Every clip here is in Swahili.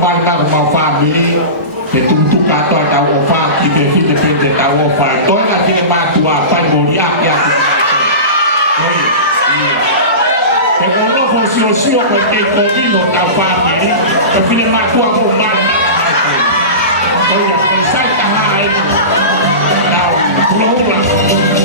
pai ka mau family te tu ka to ta o fa ki te fi te ta o fa to ka ki ma tua fa mo ya ya oi e con lo fo si o perché il vino ta family e fine ma tua con ma oi ya sai ta hai ta pro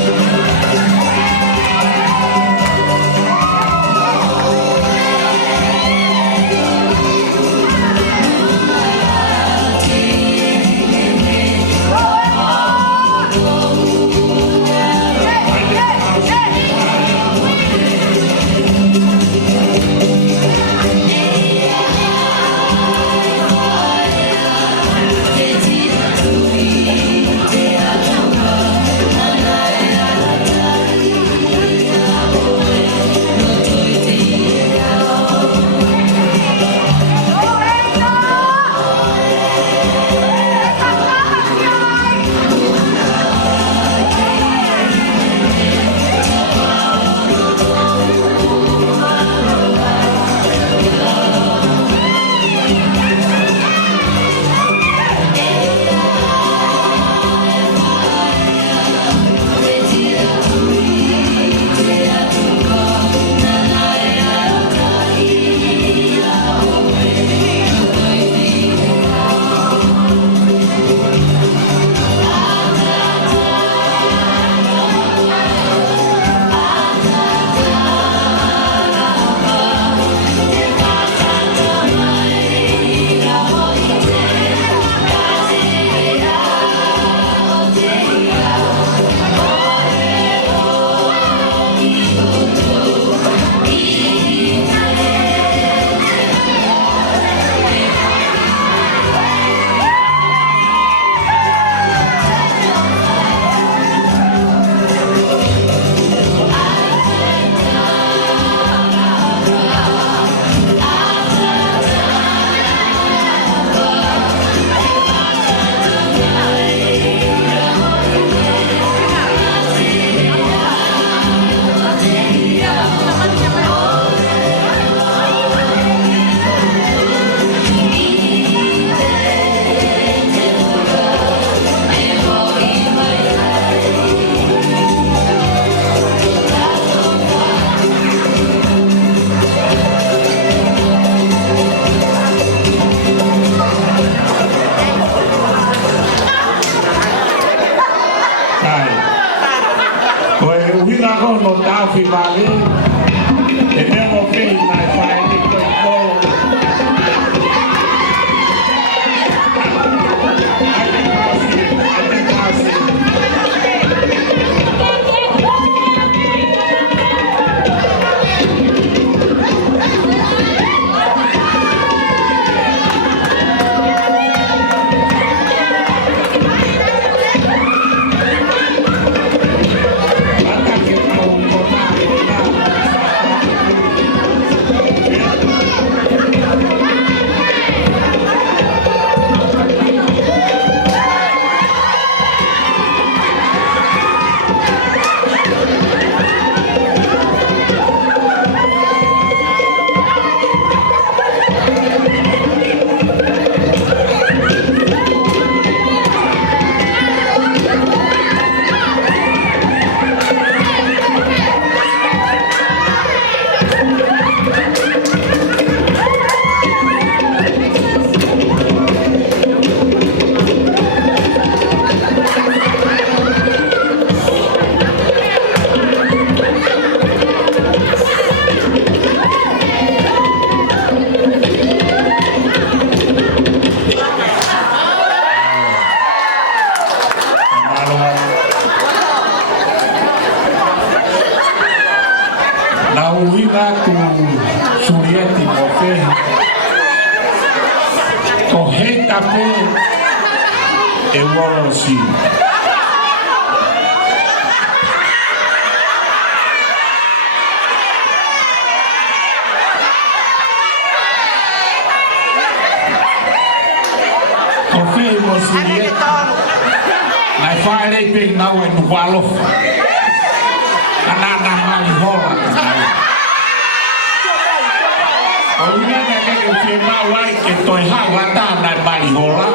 Oina na ke ke mawai ke toi hawata na bali hola.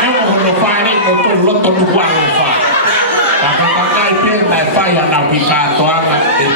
Ne mo no fare no to loto du kwalo fa. Ka ka kai pe na fa ya na pika to ama e